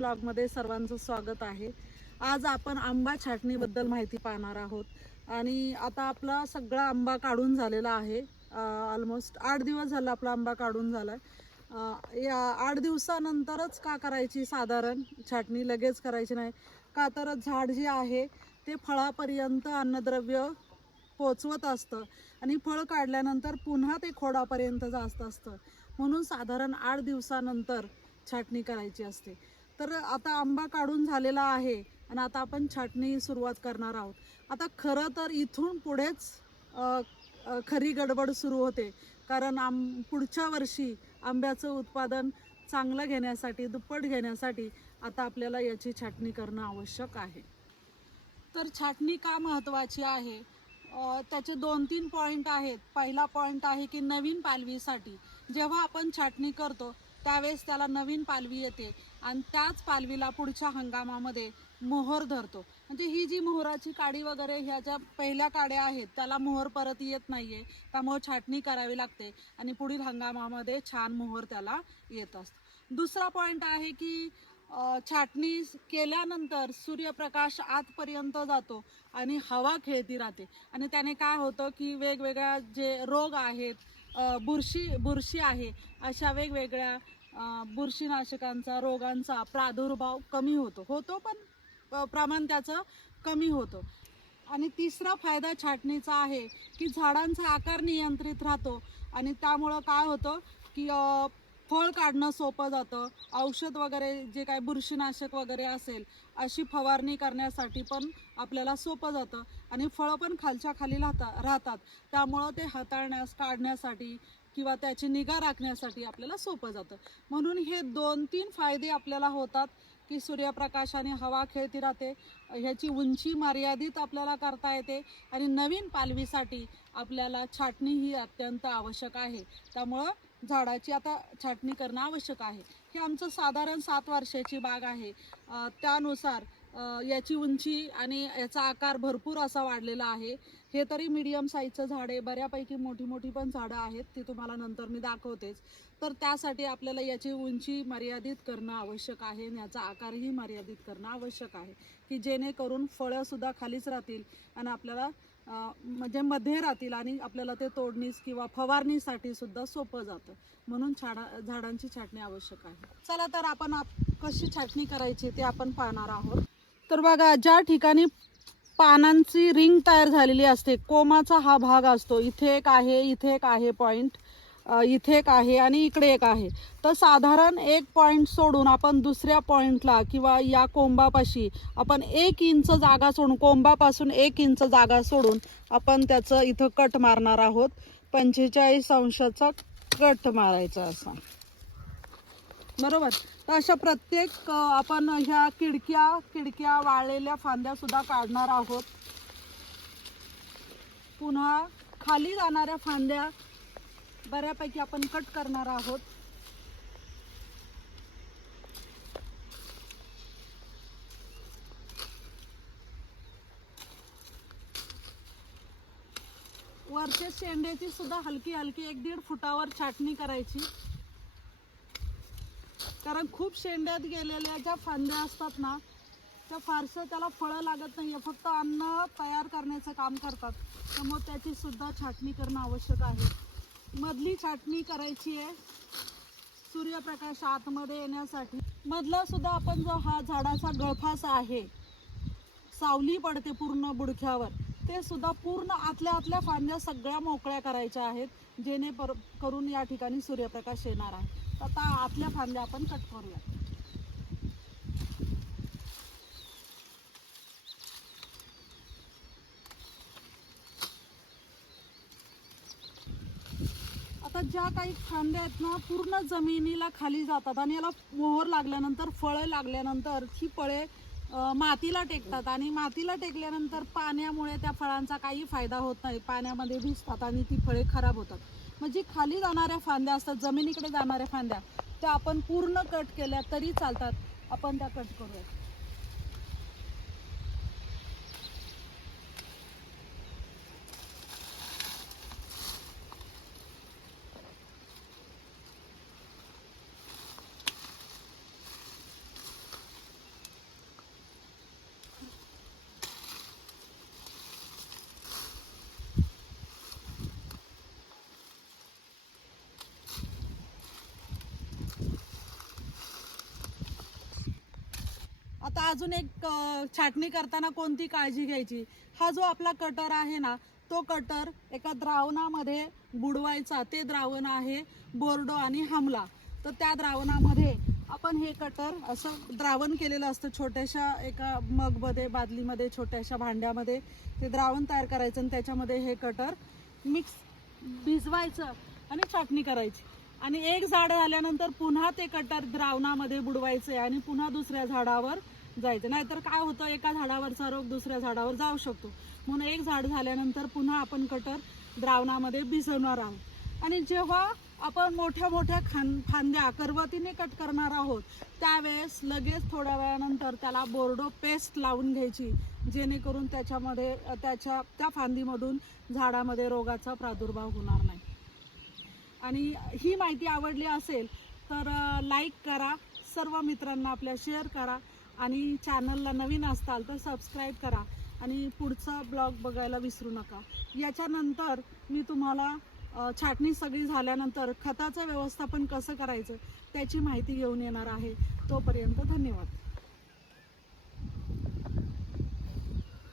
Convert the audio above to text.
ब्लॉगमध्ये सर्वांचं स्वागत आहे। आज आपण आंबा छाटणीबद्दल माहिती पाहणार आहोत आणि आता आपला सगळा आंबा काढून झालेला आहे। ऑलमोस्ट 8 दिवस झाला आपला आंबा काढून झालाय। या 8 दिवसानंतरच का करायची साधारण छाटणी, लगेच करायची नाही का, तर झाड जे आहे ते फळापर्यंत अन्नद्रव्य पोचवत असतं आणि फळ काढल्यानंतर पुन्हा ते खोडापर्यंत जास्त असतं, म्हणून साधारण 8 दिवसानंतर छाटणी करायची असते। तर आता आंबा काढून झालेला आहे आणि आता आपण छाटणी सुरुवात करणार आहोत। आता खरं तर इथून पुढेच खरी गडबड सुरू होते, कारण पुढच्या वर्षी आंब्याचं उत्पादन चांगलं घेण्यासाठी, दुप्पट घेण्यासाठी आता आपल्याला याची छाटणी करणं आवश्यक आहे। तर छाटणी का महत्त्वाची आहे, त्याचे 2-3 पॉईंट आहेत। पहिला पॉईंट आहे की नवीन पालवीसाठी जेव्हा आपण छाटणी करतो त्यावेळेस त्याला नवीन पालवी येते आणि त्याच पालवीला पुढच्या हंगामामध्ये मोहर धरतो। म्हणजे ही जी मोहराची काडी वगैरे ह्या ज्या पहिल्या काड्या आहेत त्याला मोहर परत येत नाहीये, त्यामुळे छाटणी करावी लागते आणि पुढील हंगामामध्ये छान मोहर त्याला येत असतो। दुसरा पॉईंट आहे की छाटणी केल्यानंतर सूर्यप्रकाश आतपर्यंत जातो आणि हवा खेळती राहते आणि त्याने काय होतं की वेगवेगळ्या जे रोग आहेत, बुरशी आहे, अशा वेगवेगळ्या बुरशीनाशकांचा, रोगांचा प्रादुर्भाव कमी होतो पण प्रमाण त्याचं कमी होतं। आणि तिसरा फायदा छाटणीचा आहे की झाडांचा आकार नियंत्रित राहतो आणि त्यामुळं काय होतं की फळ काढणं सोपं जातं। औषध वगैरे जे काय बुरशीनाशक वगैरे असेल अशी फवारणी करण्यासाठी पण आपल्याला सोपं जातं आणि फळं पण खालच्या खाली राहतात, त्यामुळं ते हाताळण्यास, काढण्यासाठी किंवा त्याची निगा राखण्यासाठी आपल्याला सोपं जातं। म्हणून हे 2-3 फायदे आपल्याला होतात की सूर्यप्रकाशाने हवा खेळती राहते, ह्याची उंची मर्यादित आपल्याला करता येते आणि नवीन पालवीसाठी आपल्याला छाटणी ही अत्यंत आवश्यक आहे। त्यामुळं झाडाची आता छाटणी करणं आवश्यक आहे। हे आमचं साधारण 7 वर्षाची बाग आहे, त्यानुसार याची उंची आणि याचा आकार भरपूर असा वाढलेला आहे। हे तरी मीडियम साईजचं झाड आहे, बऱ्यापैकी मोठी पण झाडं आहेत, ती तुम्हाला नंतर मी दाखवतेच। तर त्यासाठी आपल्याला याची उंची मर्यादित करणं आवश्यक आहे आणि याचा आकारही मर्यादित करणं आवश्यक आहे की जेणेकरून फळंसुद्धा खालीच राहतील आणि आपल्याला म्हणजे मध्ये राहतील आणि आपल्याला ते तोडणीस किंवा फवारणीसाठी सुद्धा सोपं जातं, म्हणून झाडांची छाटणी आवश्यक आहे। चला तर आपण कशी छाटणी करायची ते आपण पाहणार आहोत। तर बघा, ज्या ठिकाणी पानांची रिंग तयार झालेली असते, कोमाचा हा भाग असतो, इथे एक आहे, इथे एक आहे पॉईंट, इथे एक आहे आणि इकडे एक आहे। तर साधारण एक पॉईंट सोडून आपण दुसऱ्या पॉईंटला किंवा या कोंबापाशी आपण 1 इंच जागा सोडून, कोंबापासून 1 इंच जागा सोडून आपण त्याचं इथं कट मारणार आहोत। 45 अंशाचा कट मारायचा असा, बरोबर। तर अशा प्रत्येक आपण ह्या किडक्या वाळलेल्या फांद्या सुद्धा काढणार आहोत। पुन्हा खाली जाणाऱ्या फांद्या बऱ्यापैकी आपण कट करणार आहोत। वरच्या शेंड्याची सुद्धा हलकी 1-1.5 फुटावर छाटणी करायची, कारण खूप शेंड्यात गेलेल्या ज्या फांद्या असतात ना, त्या फारसं त्याला फळं लागत नाहीये, फक्त अन्न तयार करण्याचं काम करतात, त्यामुळे त्याची सुद्धा छाटणी करणं आवश्यक आहे। मधली छाटणी करायची आहे सूर्यप्रकाश आतमध्ये येण्यासाठी। मधला सुद्धा आपण जो हा झाडाचा गळफास आहे, सावली पडते पूर्ण बुडख्यावर, ते सुद्धा पूर्ण आतल्या फांद्या सगळ्या मोकळ्या करायच्या आहेत, जेणेकरून या ठिकाणी सूर्यप्रकाश येणार आहे। आता आतल्या फांद्या आपण कट करूया। आता ज्या काही फांद्या आहेत ना, पूर्ण जमिनीला खाली जातात आणि याला मोहर लागल्यानंतर, फळं लागल्यानंतर ही फळे मातीला टेकतात आणि मातीला टेकल्यानंतर पाण्यामुळे त्या फळांचा काही फायदा होत नाही, पाण्यामध्ये भिजतात आणि ती फळे खराब होतात। म्हणजे खाली जाणाऱ्या फांद्या असतात, जमिनीकडे जाणाऱ्या फांद्या, त्या आपण पूर्ण कट केल्या तरी चालतात, आपण त्या कट करूया। आता अजून एक छाटणी करताना कोणती काळजी घ्यायची, हा जो आपला कटर आहे ना, तो कटर एका द्रावणामध्ये बुडवायचा. ते द्रावण आहे बोर्डो आणि हामला. तर त्या द्रावणामध्ये आपण हे कटर असं द्रावण केलेलं असतं, छोट्याशा एका मगमध्ये, बादलीमध्ये, छोट्याशा भांड्यामध्ये ते द्रावण तयार करायचं आणि त्याच्यामध्ये हे कटर मिक्स भिजवायचं आणि छाटणी करायची. आणि एक झाड झाल्यानंतर पुन्हा ते कटर द्रावणामध्ये बुडवायचे आणि पुन्हा दुसऱ्या झाडावर जायचं. नाहीतर काय होतं, एका झाडावरचा रोग दुसऱ्या झाडावर जाऊ शकतो. म्हणून एक झाड झाल्यानंतर पुन्हा आपण कटर द्रावणामध्ये भिजवणार आहोत. आणि जेव्हा आपण मोठ्या मोठ्या फांद्या करवतीने कट करणार आहोत, त्यावेळेस लगेच थोड्या वेळानंतर त्याला बोर्डो पेस्ट लावून घ्यायची, जेणेकरून त्याच्यामध्ये त्या फांदीमधून झाडामध्ये रोगाचा प्रादुर्भाव होणार नाही. आणि ही माहिती आवडली असेल तर लाईक करा, सर्व मित्रांना आपल्या शेअर करा आणि चॅनलला नवीन असताल तर सबस्क्राईब करा आणि पुढचा ब्लॉग बघायला विसरू नका. याच्यानंतर मी तुम्हाला छाटणी सगळी झाल्यानंतर खताचं व्यवस्थापन कसं करायचं त्याची माहिती घेऊन येणार आहे. तोपर्यंत धन्यवाद.